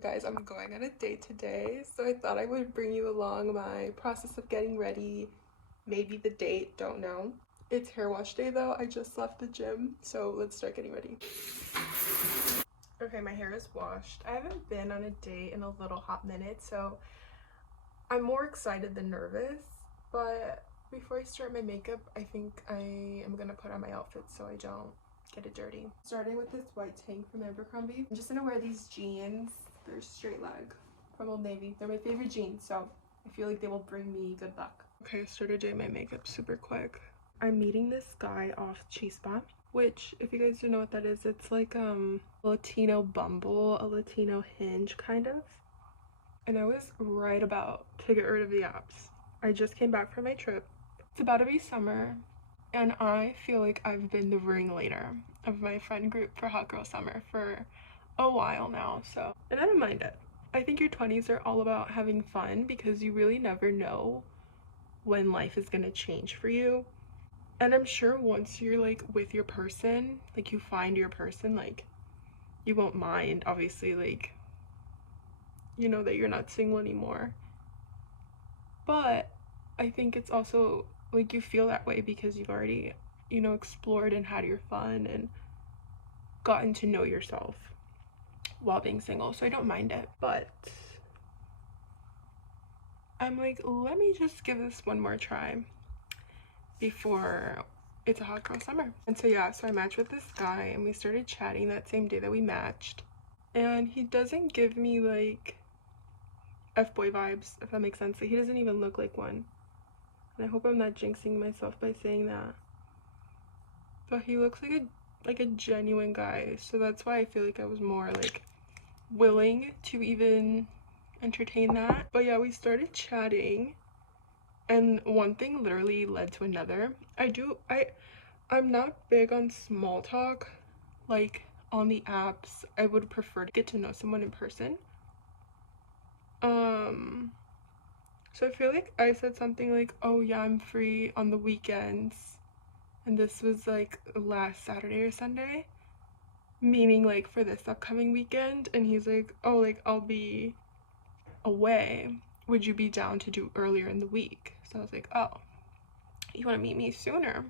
Guys, I'm going on a date today, so I thought I would bring you along my process of getting ready. Maybe the date, don't know. It's hair wash day though. I just left the gym, so let's start getting ready. Okay, my hair is washed. I haven't been on a date in a little hot minute, so I'm more excited than nervous. But before I start my makeup, I think I am gonna put on my outfit so I don't get it dirty. Starting with this white tank from Abercrombie. I'm just gonna wear these jeans. They're straight leg from Old Navy. They're my favorite jeans, so I feel like they will bring me good luck. Okay, I started doing my makeup super quick. I'm meeting this guy off Chispa, which, if you guys don't know what that is, it's like a Latino Bumble, a Latino Hinge kind of. And I was right about to get rid of the apps. I just came back from my trip. It's about to be summer, and I feel like I've been the ringleader of my friend group for Hot Girl Summer for a while now, so, and I don't mind it. I think your 20s are all about having fun because you really never know when life is gonna change for you. And I'm sure once you're like with your person, like you find your person, like you won't mind, obviously, like, you know that you're not single anymore. But I think it's also like you feel that way because you've already, you know, explored and had your fun and gotten to know yourself while being single, so I don't mind it. But I'm like, let me just give this one more try before it's a hot girl summer. And so yeah, so I matched with this guy and we started chatting that same day that we matched, and he doesn't give me like F-boy vibes, if that makes sense. Like, he doesn't even look like one, and I hope I'm not jinxing myself by saying that, but he looks like a genuine guy, so that's why I feel like I was more like willing to even entertain that. But yeah, we started chatting and one thing literally led to another. I'm not big on small talk. Like, on the apps, I would prefer to get to know someone in person. So I feel like I said something like, oh yeah, I'm free on the weekends, and this was like last Saturday or Sunday, meaning like for this upcoming weekend. And he's like, oh, like I'll be away, would you be down to do earlier in the week? So I was like, oh, you want to meet me sooner?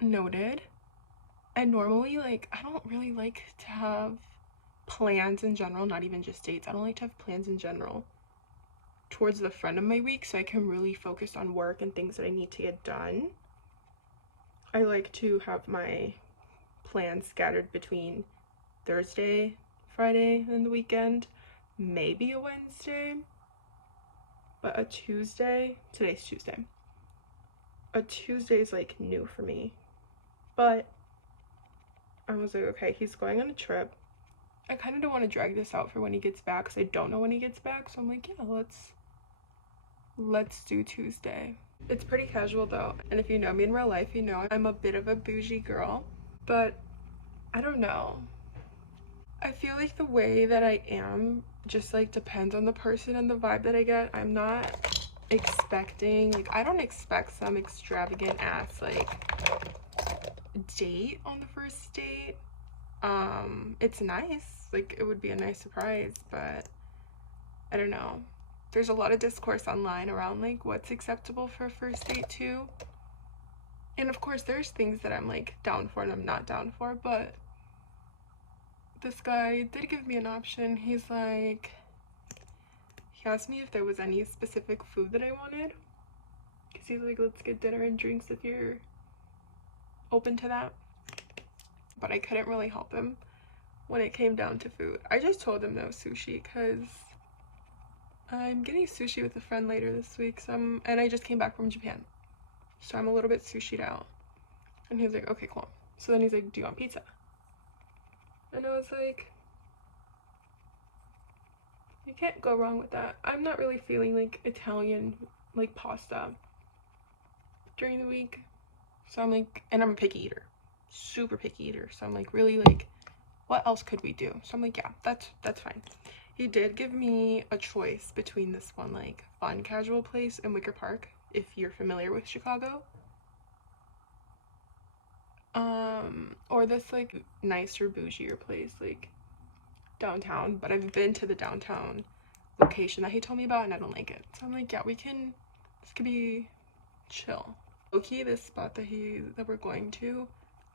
Noted. And normally, like, I don't really like to have plans in general, not even just dates. I don't like to have plans in general towards the front of my week so I can really focus on work and things that I need to get done. I like to have my plans scattered between Thursday, Friday, and the weekend, maybe a Wednesday, but a Tuesday, today's Tuesday, a Tuesday is like new for me. But I was like, okay, he's going on a trip. I kind of don't want to drag this out for when he gets back because I don't know when he gets back, so I'm like, yeah, let's do Tuesday. It's pretty casual though, and if you know me in real life, you know I'm a bit of a bougie girl, but I don't know. I feel like the way that I am just like depends on the person and the vibe that I get. I'm not expecting, like, I don't expect some extravagant ass like date on the first date. It's nice, like it would be a nice surprise, but I don't know. There's a lot of discourse online around like what's acceptable for a first date too, and of course there's things that I'm like down for and I'm not down for. But this guy did give me an option. He's like, he asked me if there was any specific food that I wanted, because he's like, let's get dinner and drinks if you're open to that. But I couldn't really help him when it came down to food. I just told him no sushi because I'm getting sushi with a friend later this week, so and I just came back from Japan, so I'm a little bit sushied out. And he's like, okay, cool. So then he's like, do you want pizza? And I was like, you can't go wrong with that. I'm not really feeling like Italian, like pasta during the week, so I'm like, and I'm a picky eater, super picky eater, so I'm like, really, like, what else could we do? So I'm like, yeah, that's fine. He did give me a choice between this one like fun casual place in Wicker Park, if you're familiar with Chicago, or this like nicer bougier place. Like, downtown, but I've been to the downtown location that he told me about and I don't like it. So I'm like, yeah, this could be chill. Okay, this spot that we're going to,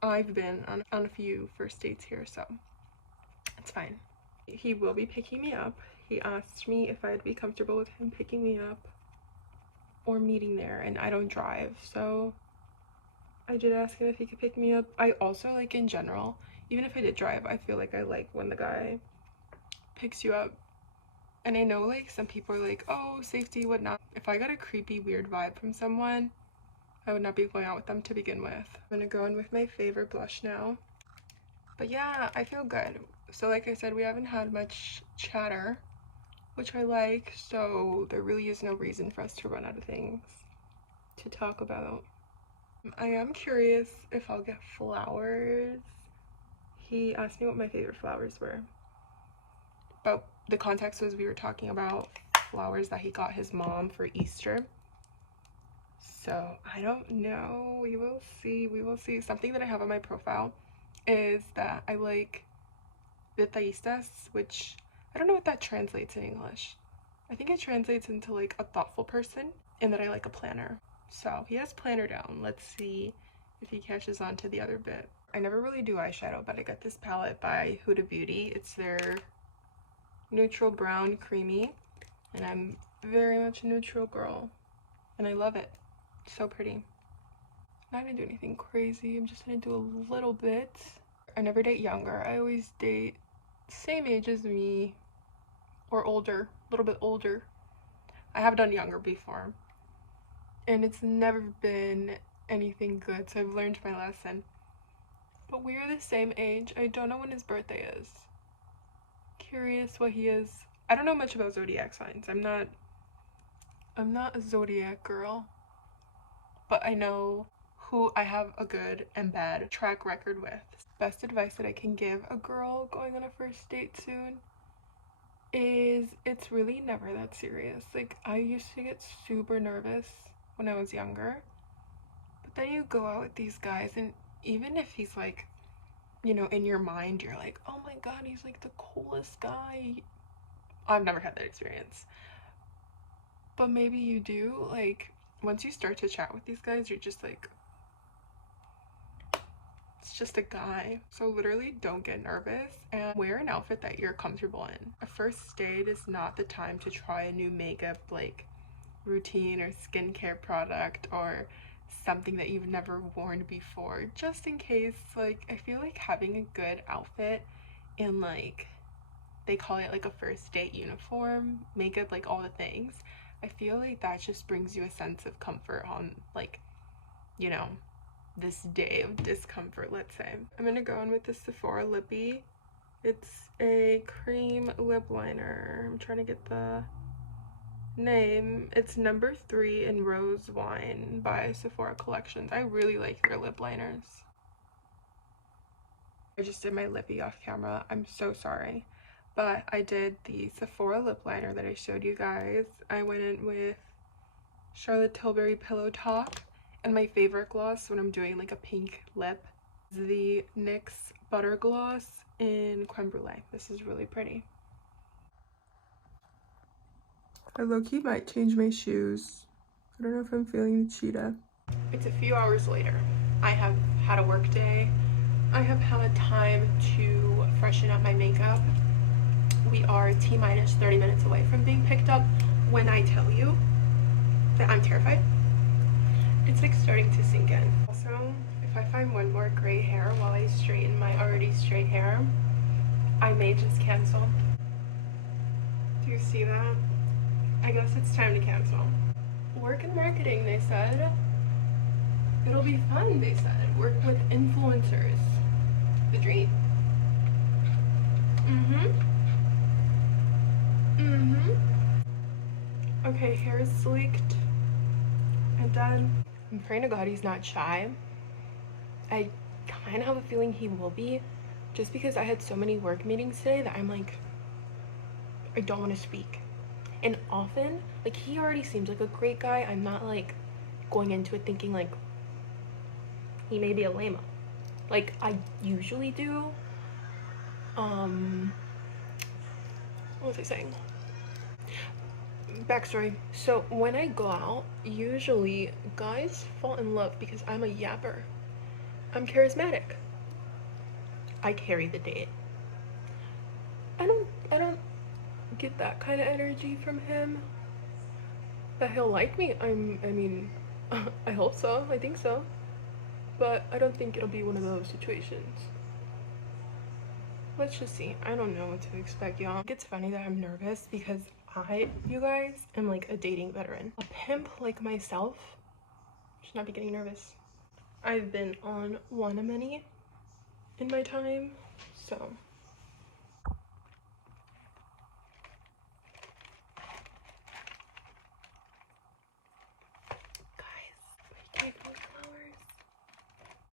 I've been on a few first dates here, so it's fine. He will be picking me up. He asked me if I'd be comfortable with him picking me up or meeting there, and I don't drive, so I did ask him if he could pick me up. I also like, in general, even if I did drive, I feel like I like when the guy picks you up. And I know like some people are like, oh, safety, whatnot. If I got a creepy, weird vibe from someone, I would not be going out with them to begin with. I'm gonna go in with my favorite blush now. But yeah, I feel good. So like I said, we haven't had much chatter, which I like, so there really is no reason for us to run out of things to talk about. I am curious if I'll get flowers. He asked me what my favorite flowers were. But the context was we were talking about flowers that he got his mom for Easter. So I don't know. We will see. We will see. Something that I have on my profile is that I like detallistas, which I don't know what that translates in English. I think it translates into like a thoughtful person, and that I like a planner. So he has planner down. Let's see if he catches on to the other bit. I never really do eyeshadow, but I got this palette by Huda Beauty. It's their neutral brown creamy, and I'm very much a neutral girl, and I love it. So pretty. Not gonna do anything crazy. I'm just gonna do a little bit. I never date younger. I always date same age as me or older, a little bit older. I have done younger before, and it's never been anything good, so I've learned my lesson. But we are the same age. I don't know when his birthday is. Curious what he is. I don't know much about zodiac signs. I'm not a zodiac girl, but I know who I have a good and bad track record with. Best advice that I can give a girl going on a first date soon is it's really never that serious. Like, I used to get super nervous when I was younger, but then you go out with these guys, and even if he's like, you know, in your mind you're like, oh my god, he's like the coolest guy. I've never had that experience, but maybe you do. Like, once you start to chat with these guys, you're just like, it's just a guy. So literally don't get nervous and wear an outfit that you're comfortable in. A first date is not the time to try a new makeup like routine or skincare product or something that you've never worn before, just in case. Like, I feel like having a good outfit and like they call it like a first date uniform, makeup, like all the things, I feel like that just brings you a sense of comfort on, like, you know, this day of discomfort, let's say. I'm gonna go in with this Sephora lippy. It's a cream lip liner. I'm trying to get the name. It's number 3 in Rose Wine by Sephora Collections. I really like their lip liners. I just did my lippy off camera. I'm so sorry. But I did the Sephora lip liner that I showed you guys. I went in with Charlotte Tilbury Pillow Talk. And my favorite gloss when I'm doing like a pink lip is the NYX Butter Gloss in Creme Brulee. This is really pretty. I low-key might change my shoes. I don't know if I'm feeling the cheetah. It's a few hours later. I have had a work day. I have had time to freshen up my makeup. We are T-minus 30 minutes away from being picked up when I tell you that I'm terrified. It's like starting to sink in. Also, if I find one more gray hair while I straighten my already straight hair, I may just cancel. Do you see that? I guess it's time to cancel. Work in marketing, they said. It'll be fun, they said. Work with influencers. The dream. Okay, hair is sleeked and done. I'm praying to God he's not shy. I kind of have a feeling he will be, just because I had so many work meetings today that I'm like, I don't want to speak. And often, like, he already seems like a great guy. I'm not like going into it thinking like he may be a lame-o, like I usually do. What was I saying? Backstory. So when I go out, usually guys fall in love because I'm a yapper. I'm charismatic. I carry the date. I don't get that kind of energy from him. That he'll like me. I mean, I hope so. I think so. But I don't think it'll be one of those situations. Let's just see. I don't know what to expect, y'all. It's funny that I'm nervous because you guys, am like a dating veteran. A pimp like myself should not be getting nervous. I've been on one of many in my time, so